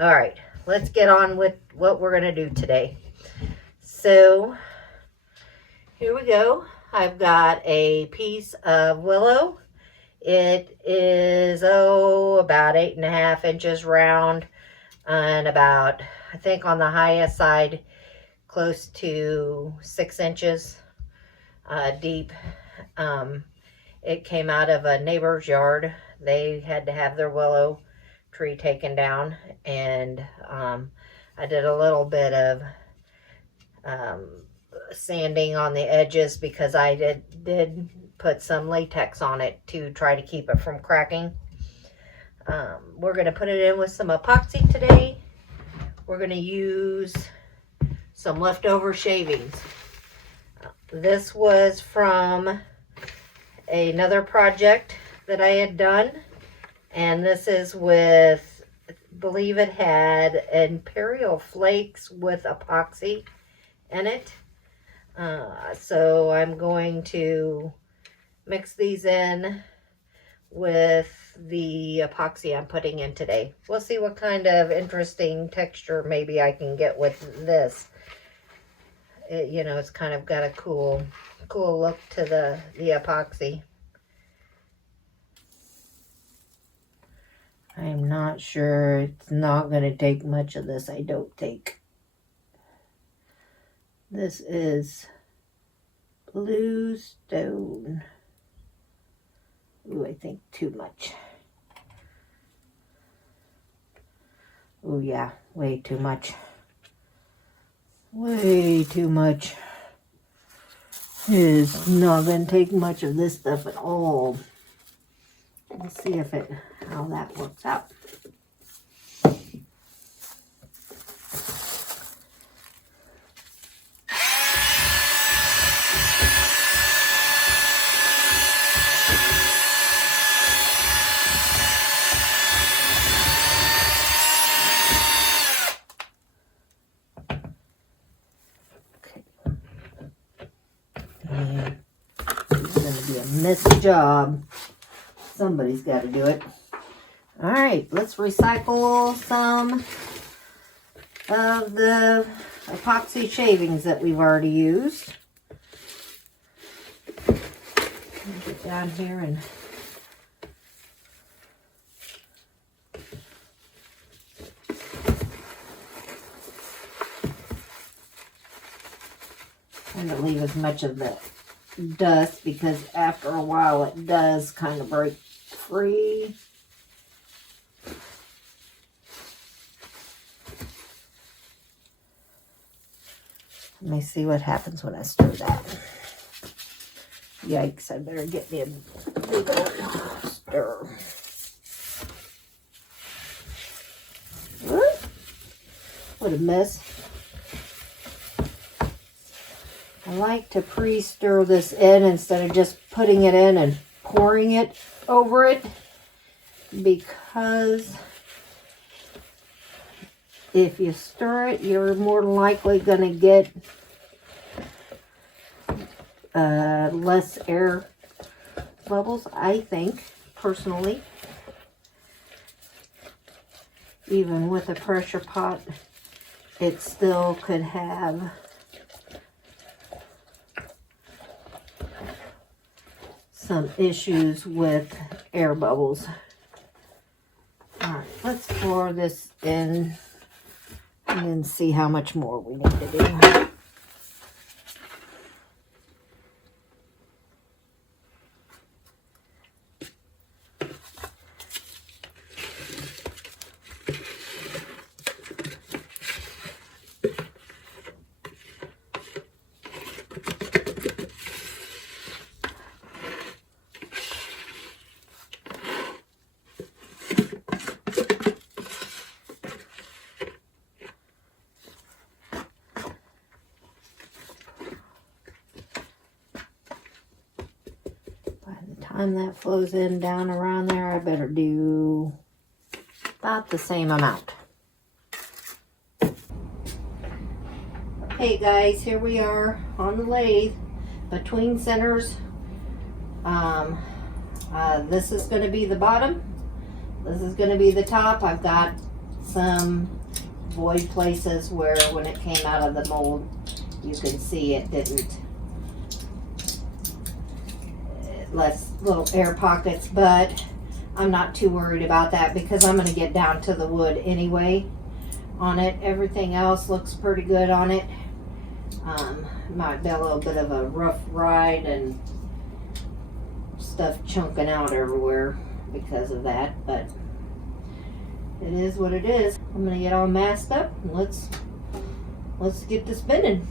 All right, let's get on with what we're going to do today. So here we go. I've got a piece of willow. It is, about 8.5 inches round and about, I think on the highest side, close to 6 inches deep. It came out of a neighbor's yard. They had to have their willow tree taken down, and I did a little bit of sanding on the edges because I did put some latex on it to try to keep it from cracking. We're going to put it in with some epoxy today. We're going to use some leftover shavings. This was from another project that I had done, and this is with, I believe it had imperial flakes with epoxy in it. So I'm going to mix these in with the epoxy I'm putting in today. We'll see what kind of interesting texture maybe I can get with this. It's kind of got a cool look to the epoxy. I'm not sure. It's not going to take much of this, I don't think. This is bluestone. Ooh, I think too much. Oh yeah, way too much. Way too much. It's not going to take much of this stuff at all. Let's see how that works out. This job, somebody's got to do it. All right, let's recycle some of the epoxy shavings that we've already used. Get down here and trying to leave as much of the dust because after a while it does kind of break free. Let me see what happens when I stir that. Yikes, I better get me a big old stir. What a mess. I like to pre-stir this in instead of just putting it in and pouring it over it, because if you stir it, you're more likely going to get less air bubbles, I think, personally. Even with a pressure pot, it still could have some issues with air bubbles. All right, let's pour this in and then see how much more we need to do. Time that flows in down around there, I better do about the same amount. Okay guys, here we are on the lathe between centers. This is going to be the bottom, this is going to be the top. I've got some void places where when it came out of the mold, you can see it didn't. It left little air pockets, but I'm not too worried about that because I'm going to get down to the wood anyway on it. Everything else looks pretty good on it. Might be a little bit of a rough ride and stuff chunking out everywhere because of that, but it is what it is. I'm gonna get all masked up and let's get to spinning.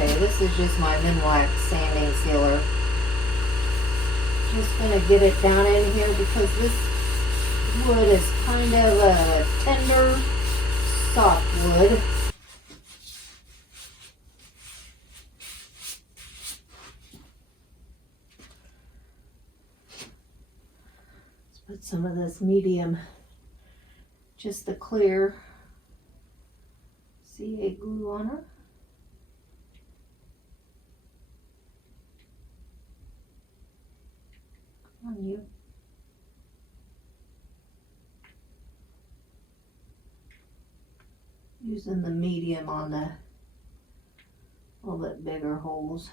Okay, this is just my Minwax sanding sealer. Just gonna get it down in here because this wood is kind of a tender, soft wood. Let's put some of this medium, just the clear CA glue on her. using the medium on the little bit bigger holes.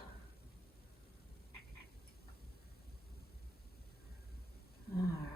All right.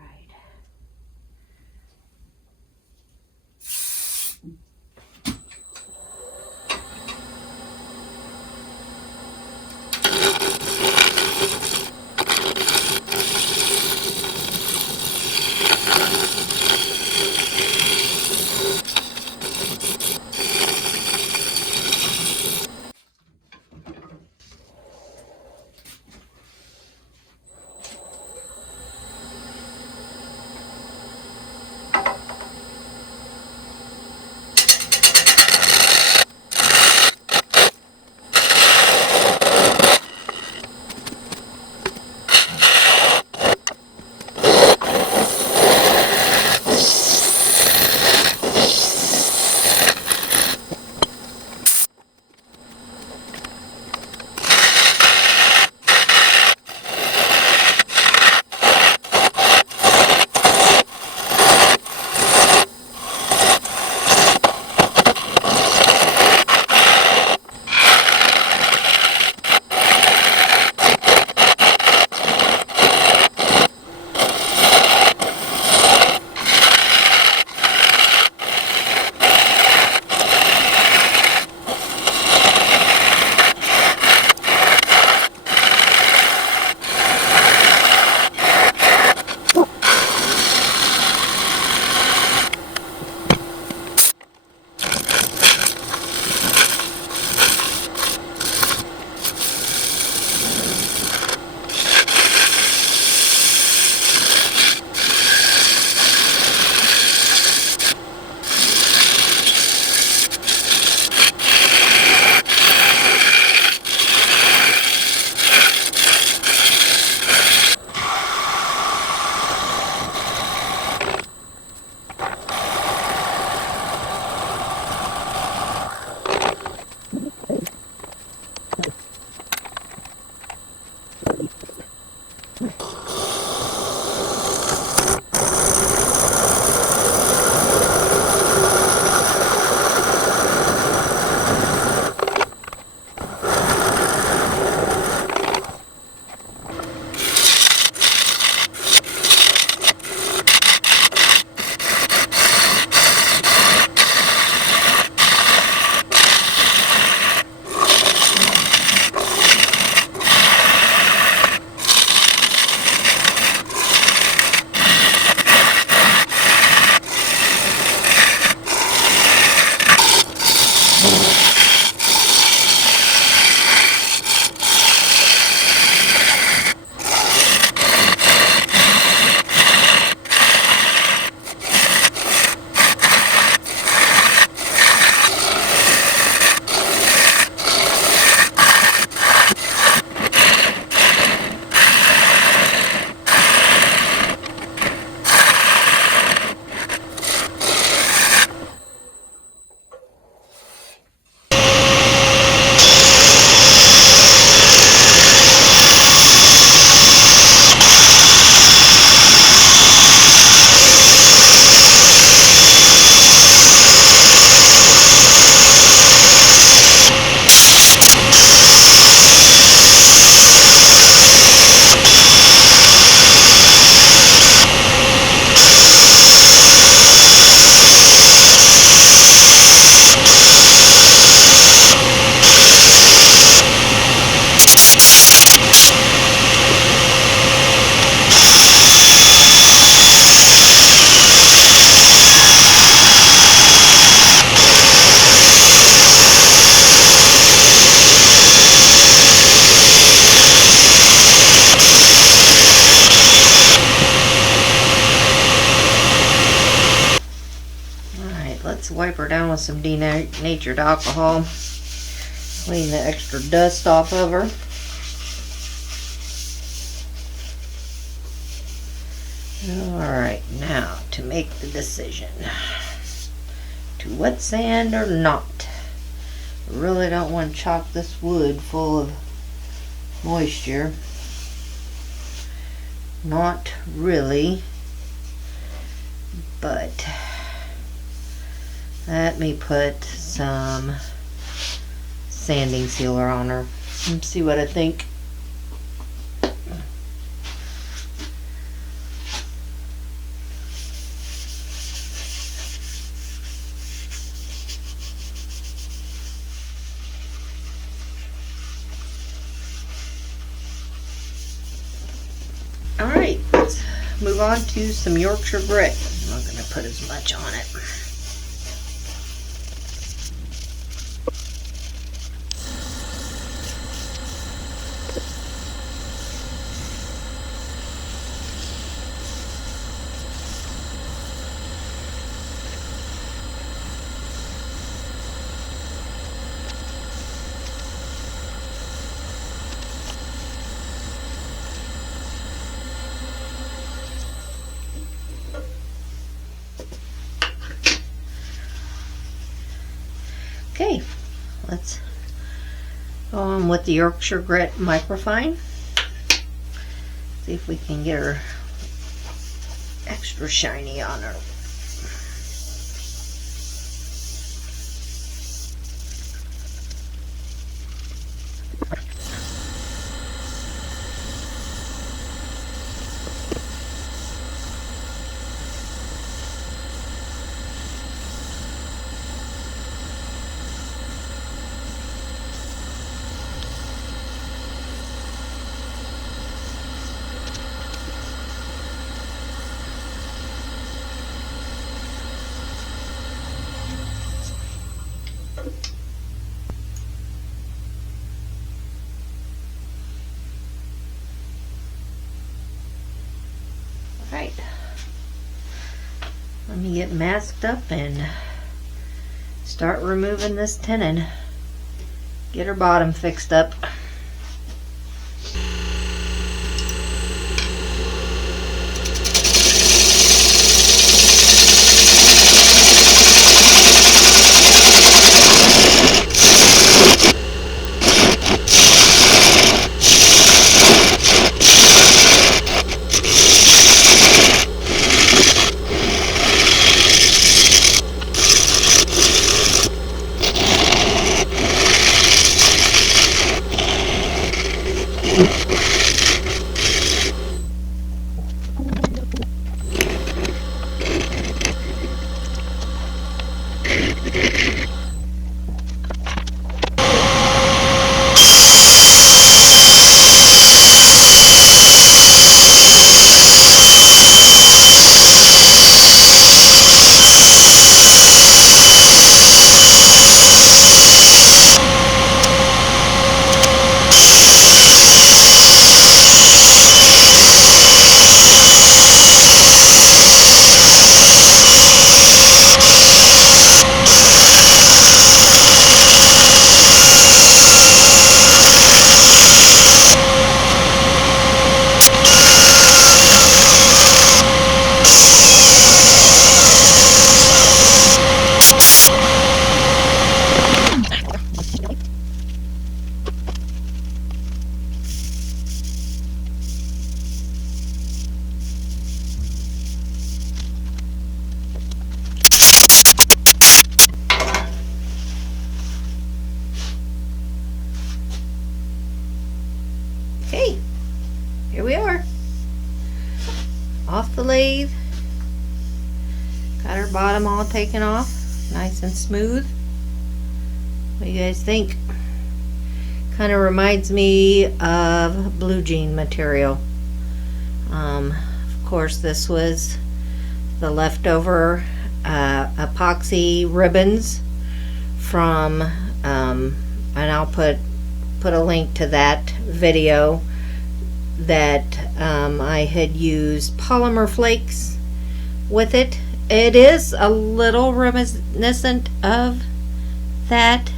Let's wipe her down with some denatured alcohol. Clean the extra dust off of her. Alright, now to make the decision. To wet sand or not. I really don't want to chock this wood full of moisture. Not really. But Let me put some sanding sealer on her and see what I think. Alright, let's move on to some Yorkshire grit. I'm not going to put as much on it. Okay, let's go on with the Yorkshire grit microfine. See if we can get her extra shiny on her. Alright, let me get masked up and start removing this tenon. Get her bottom fixed up. Okay, here we are. Off the lathe. Got her bottom all taken off. Nice and smooth. What do you guys think? Kind of reminds me of blue jean material. Of course, this was the leftover epoxy ribbons from, and I'll put a link to that video that I had used polymer flakes with it. It is a little reminiscent of that,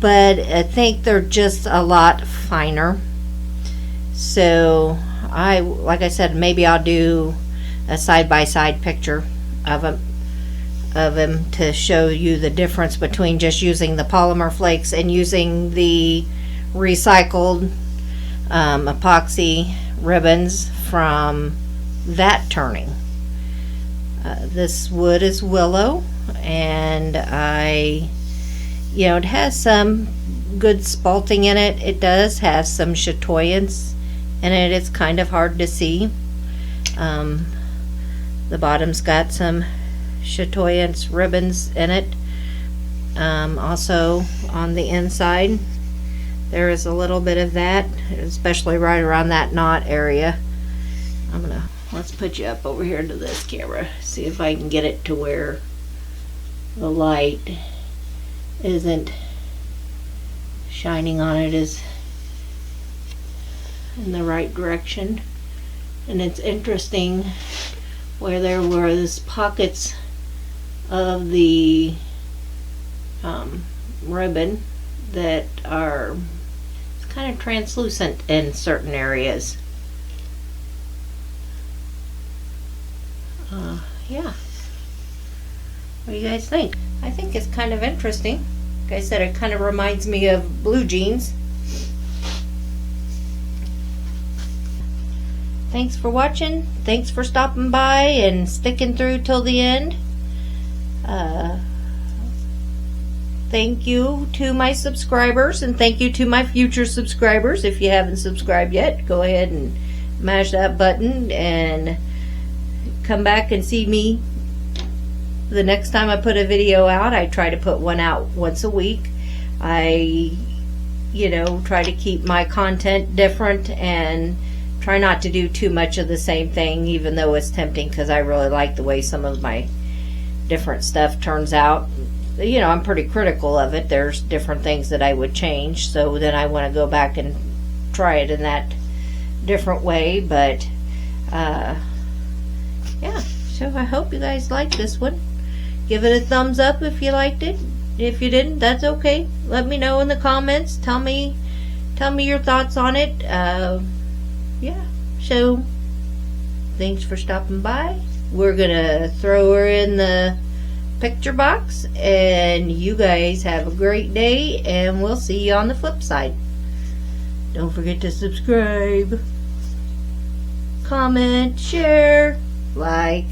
but I think they're just a lot finer. So like I said, maybe I'll do a side-by-side picture of them to show you the difference between just using the polymer flakes and using the recycled epoxy ribbons from that turning. This wood is Willow, and it has some good spalting in it. It does have some chatoyance in it. It's kind of hard to see. The bottom's got some chatoyance ribbons in it. Also on the inside there is a little bit of that, especially right around that knot area. Let's put you up over here to this camera, see if I can get it to where the light isn't shining on it is in the right direction. And it's interesting where there was pockets of the ribbon that are kind of translucent in certain areas. Yeah. What do you guys think? I think it's kind of interesting. Like I said, it kind of reminds me of blue jeans. Thanks for watching. Thanks for stopping by and sticking through till the end. Thank you to my subscribers, and thank you to my future subscribers. If you haven't subscribed yet, go ahead and mash that button and come back and see me the next time I put a video out. I try to put one out once a week. I try to keep my content different and try not to do too much of the same thing, even though it's tempting, because I really like the way some of my different stuff turns out. I'm pretty critical of it. There's different things that I would change, so then I want to go back and try it in that different way. But yeah, so I hope you guys liked this one. Give it a thumbs up if you liked it. If you didn't, that's okay. Let me know in the comments. Tell me your thoughts on it. Yeah, so thanks for stopping by. We're gonna throw her in the picture box, and you guys have a great day, and we'll see you on the flip side. Don't forget to subscribe, comment, share, like.